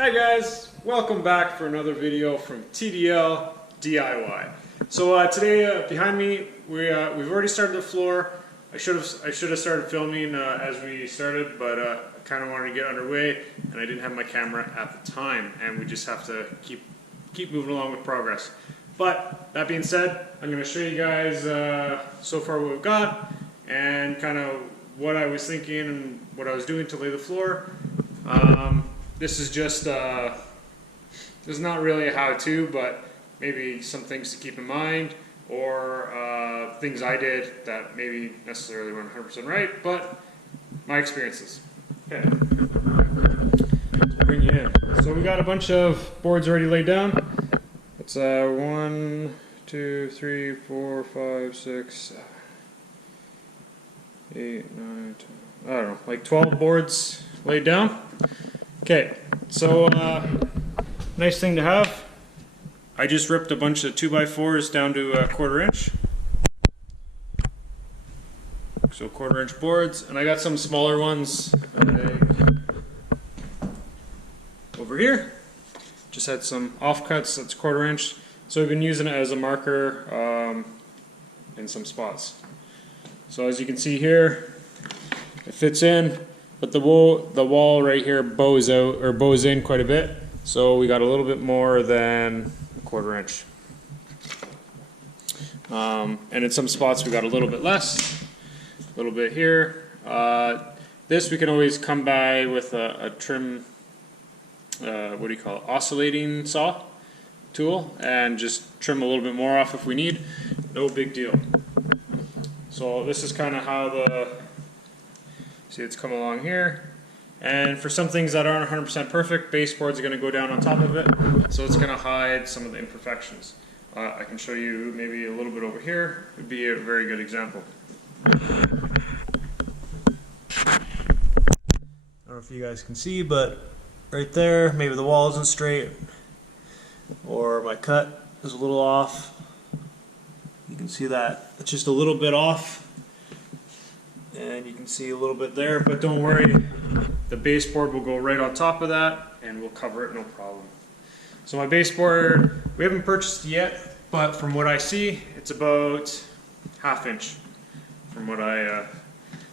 Hi guys, welcome back for another video from TDL DIY. So today behind me we've already started the floor. I should have started filming as we started, but I kind of wanted to get underway and I didn't have my camera at the time, and we just have to keep moving along with progress. But that being said, I'm going to show you guys so far what we've got and kind of what I was thinking and what I was doing to lay the floor. This is just, this is not really a how-to, but maybe some things to keep in mind, or things I did that maybe necessarily weren't 100% right, but my experiences. Okay, let's bring you in. So we got a bunch of boards already laid down. It's 1, 2, 3, 4, 5, 6, 8, 9, 10, I don't know, like 12 boards laid down. Okay, so nice thing to have. I just ripped a bunch of 2x4s down to a 1/4 inch. So 1/4 inch boards, and I got some smaller ones over here. Just had some offcuts, that's 1/4 inch. So I've been using it as a marker in some spots. So as you can see here, it fits in. But the wall right here bows out, or bows in quite a bit, so we got a little bit more than a 1/4 inch. And in some spots we got a little bit less, a little bit here. This we can always come by with a trim, what do you call it, oscillating saw tool, and just trim a little bit more off if we need. No big deal. So this is kind of how see, it's come along here, and for some things that aren't 100% perfect, baseboards are going to go down on top of it, so it's going to hide some of the imperfections. I can show you maybe a little bit over here, would be a very good example. I don't know if you guys can see, but right there, maybe the wall isn't straight, or my cut is a little off. You can see that it's just a little bit off. And you can see a little bit there, but don't worry, the baseboard will go right on top of that and we'll cover it, no problem. So my baseboard, we haven't purchased it yet, but from what I see, it's about 1/2 inch from what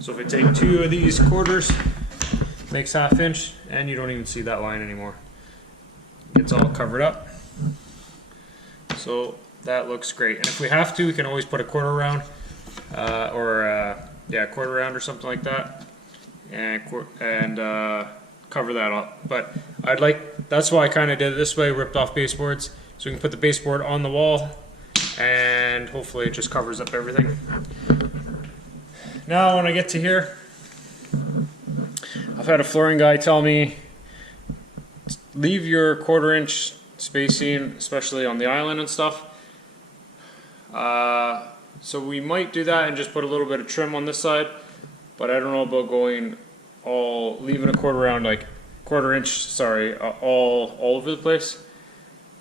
so if I take 2 of these quarters, makes 1/2 inch, and you don't even see that line anymore. It's all covered up. So that looks great. And if we have to, we can always put a 1/4 round, yeah, 1/4 round or something like that, and cover that up. But that's why I kind of did it this way, ripped off baseboards, so we can put the baseboard on the wall, and hopefully it just covers up everything. Now when I get to here, I've had a flooring guy tell me, leave your 1/4 inch spacing, especially on the island and stuff. So we might do that and just put a little bit of trim on this side, but I don't know about leaving a 1/4 round, like 1/4 inch, sorry, all over the place.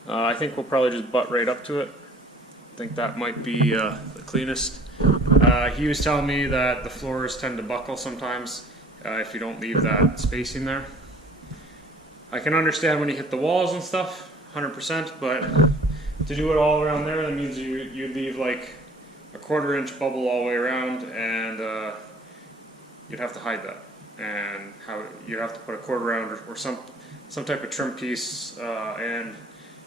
I think we'll probably just butt right up to it. I think that might be the cleanest. He was telling me that the floors tend to buckle sometimes if you don't leave that spacing there. I can understand when you hit the walls and stuff, 100%, but to do it all around there, that means you leave like a 1/4 inch bubble all the way around, and you'd have to hide that, and you have to put a 1/4 round or some type of trim piece, and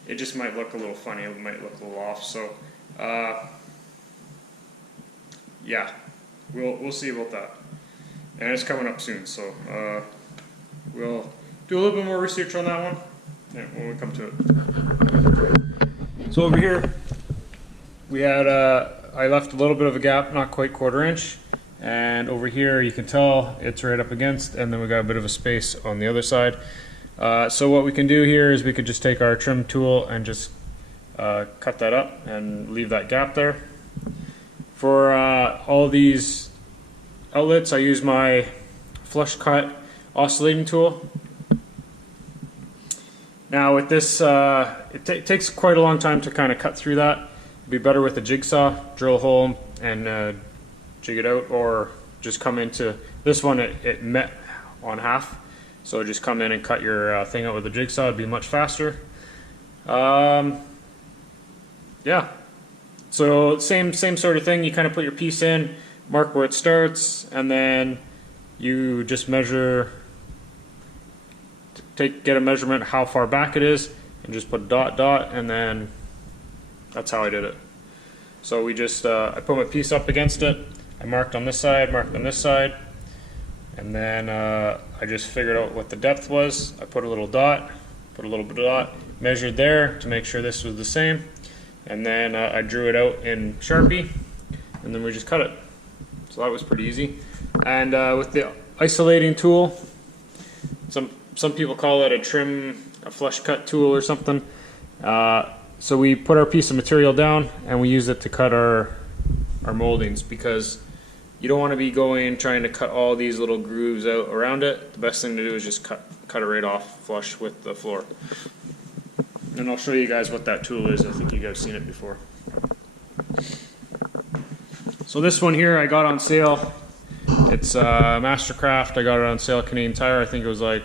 it just might look a little funny, it might look a little off. So yeah, we'll see about that, and it's coming up soon, so we'll do a little bit more research on that one when we come to it. So over here we had I left a little bit of a gap, not quite 1/4 inch, and over here you can tell it's right up against, and then we got a bit of a space on the other side. So what we can do here is we could just take our trim tool and just cut that up and leave that gap there. For all these outlets, I use my flush cut oscillating tool. Now with this, it takes quite a long time to kind of cut through that. It'd be better with a jigsaw, drill a hole and jig it out, or just come into this one. It met on half, So just come in and cut your thing out with a jigsaw. It'd be much faster. Yeah. So same sort of thing. You kind of put your piece in, mark where it starts, and then you just measure. Get a measurement how far back it is, and just put dot dot, and then that's how I did it. So we just I put my piece up against it. I marked on this side, marked on this side, and then I just figured out what the depth was. I put a little dot, measured there to make sure this was the same, and then I drew it out in Sharpie, and then we just cut it. So that was pretty easy. And with the isolating tool, some people call it a flush cut tool or something. So we put our piece of material down and we use it to cut our moldings, because you don't want to be trying to cut all these little grooves out around it. The best thing to do is just cut it right off flush with the floor. And I'll show you guys what that tool is. I think you guys have seen it before. So this one here I got on sale. It's Mastercraft. I got it on sale at Canadian Tire. I think it was like,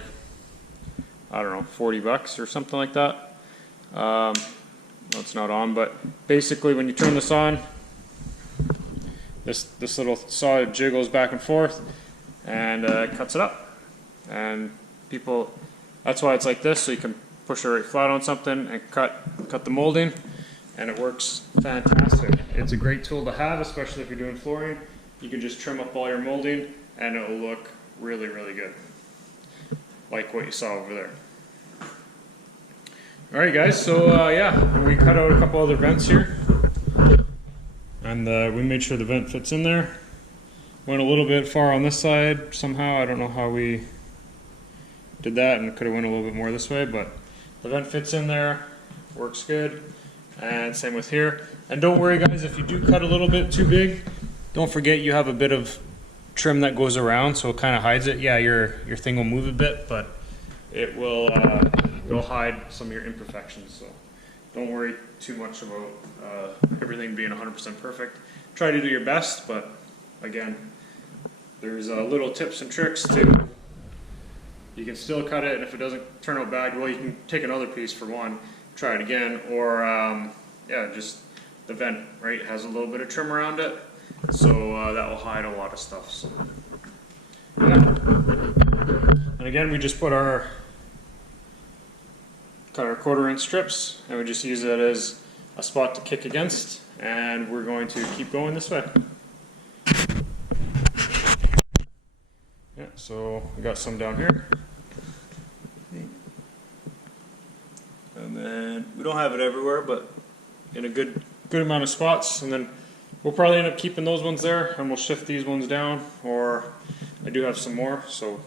I don't know, 40 bucks or something like that. No, it's not on, but basically when you turn this on, this little saw jiggles back and forth and cuts it up. And that's why it's like this, so you can push it right flat on something and cut the molding, and it works fantastic. It's a great tool to have, especially if you're doing flooring. You can just trim up all your molding and it will look really, really good, like what you saw over there. Alright guys, so yeah, we cut out a couple other vents here, and we made sure the vent fits in there. Went a little bit far on this side somehow. I don't know how we did that, and could have went a little bit more this way, but the vent fits in there, works good. And same with here. And don't worry guys, if you do cut a little bit too big, don't forget you have a bit of trim that goes around, so it kind of hides it. Yeah, your thing will move a bit, but it will it'll hide some of your imperfections. So don't worry too much about everything being 100% perfect. Try to do your best, but again, there's little tips and tricks too. You can still cut it, and if it doesn't turn out bad, well, you can take another piece for one, try it again, or yeah, just the vent, right, has a little bit of trim around it, so that will hide a lot of stuff. So yeah, and again, we just cut our 1/4-inch strips, and we just use that as a spot to kick against, and we're going to keep going this way. Yeah, so we got some down here. And then we don't have it everywhere, but in a good amount of spots. And then we'll probably end up keeping those ones there, and we'll shift these ones down, or I do have some more, so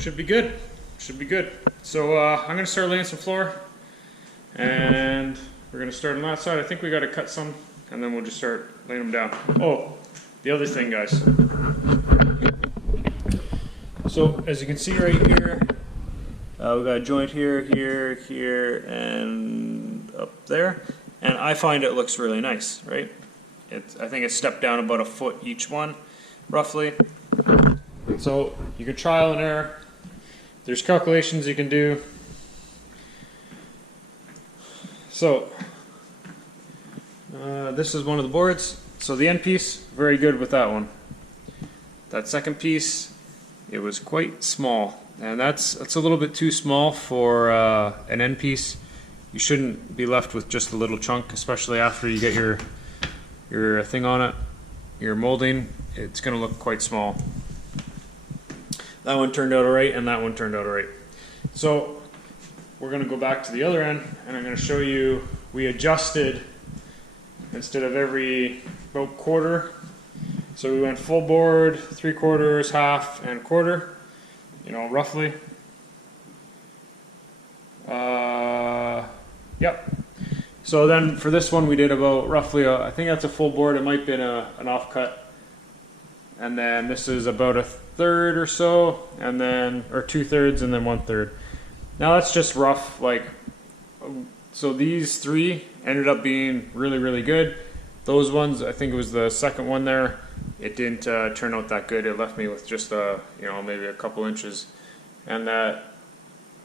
should be good. Should be good. So I'm going to start laying some floor, and we're going to start on that side. I think we got to cut some, and then we'll just start laying them down. Oh, the other thing, guys. So as you can see right here, we got a joint here, here, here, and up there, and I find it looks really nice, right? I think it's stepped down about 1 foot each one, roughly. So you can trial and error. There's calculations you can do. So this is one of the boards. So the end piece, very good with that one. That second piece, it was quite small. And that's a little bit too small for an end piece. You shouldn't be left with just a little chunk, especially after you get your thing on it, your molding. It's going to look quite small. That one turned out alright, and that one turned out alright. So we're going to go back to the other end, and I'm going to show you, we adjusted instead of every about quarter. So we went full board, 3/4, half, and quarter. You know, roughly. Yep. So then for this one we did about roughly, I think that's a full board. It might have been an offcut. And then this is about 1/3 or so, and then, or 2/3 and then 1/3. Now that's just rough, like, so these three ended up being really, really good. Those ones, I think it was the second one there, it didn't turn out that good. It left me with just you know, maybe a couple inches and that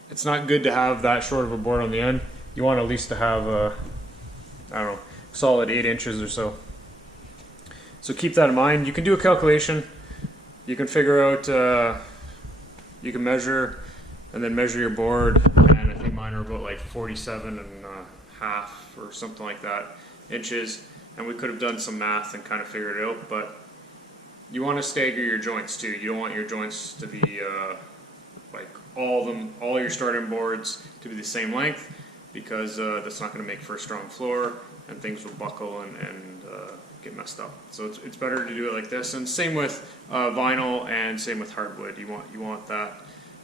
it's not good to have that short of a board on the end. You want at least to have a, I don't know, solid 8 inches or so. So keep that in mind. You can do a calculation. You can figure out, you can measure and then measure your board, and I think mine are about like 47 and a half or something like that inches, and we could have done some math and kind of figured it out, but you want to stagger your joints too. You don't want your joints to be like all your starting boards to be the same length, because that's not going to make for a strong floor, and things will buckle and get messed up. So it's better to do it like this. And same with vinyl, and same with hardwood. You want that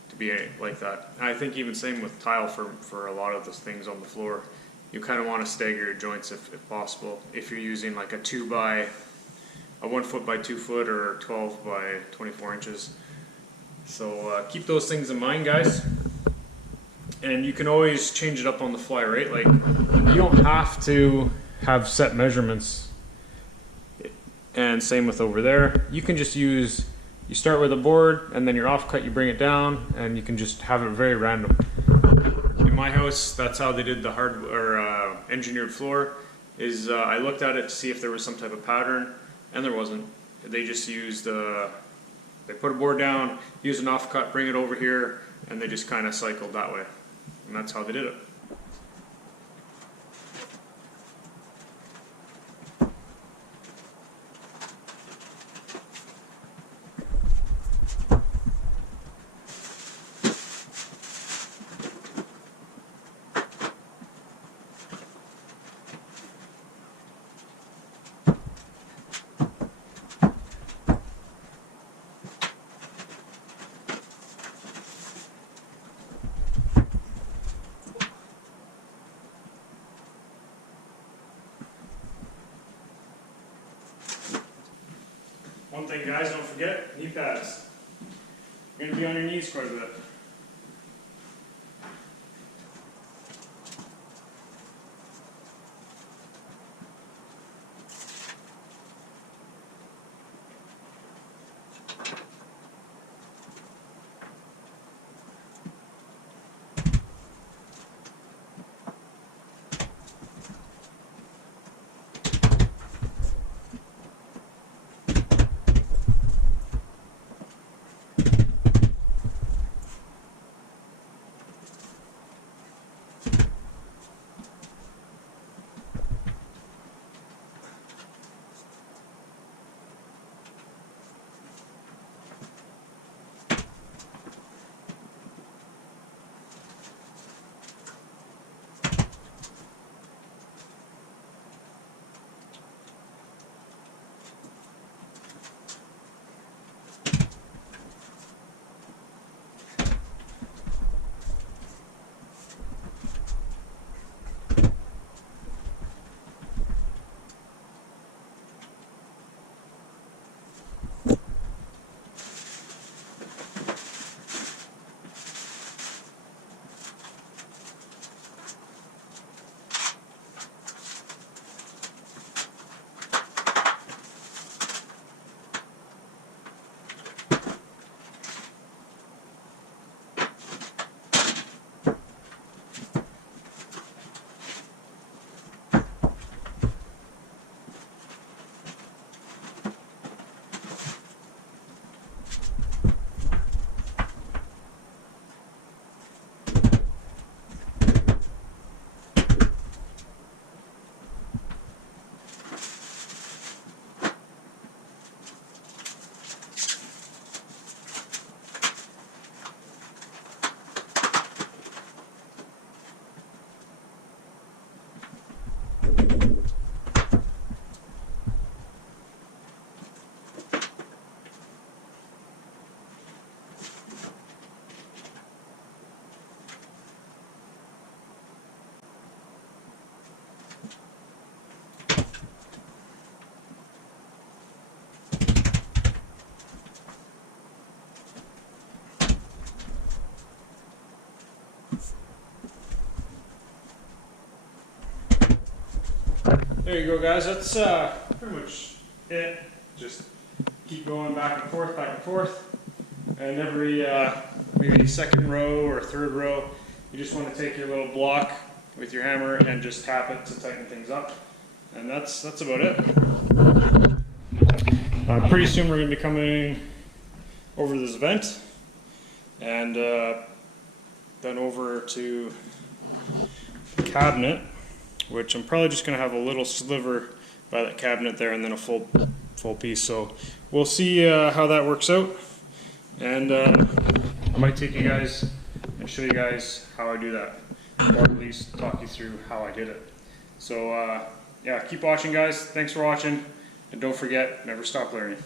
to be like that. And I think even same with tile for a lot of those things on the floor. You kind of want to stagger your joints if possible. If you're using like a 1 foot by 2 foot or 12 by 24 inches. So keep those things in mind, guys. And you can always change it up on the fly, right? Like, you don't have to have set measurements. And same with over there. You can just you start with a board, and then your offcut, you bring it down, and you can just have it very random. In my house, that's how they did the engineered floor. I looked at it to see if there was some type of pattern, and there wasn't. They just used, they put a board down, used an offcut, bring it over here, and they just kind of cycled that way. And that's how they did it. One thing, guys, don't forget, knee pads. You're going to be on your knees quite a bit. There you go, guys. That's pretty much it. Just keep going back and forth, and every maybe second row or third row, you just want to take your little block with your hammer and just tap it to tighten things up. And that's about it. Pretty soon we're going to be coming over this vent and then over to the cabinet, which I'm probably just going to have a little sliver by that cabinet there and then a full piece. So we'll see how that works out, and I might take you guys and show you guys how I do that, or at least talk you through how I did it. So yeah, keep watching guys, thanks for watching, and don't forget, never stop learning.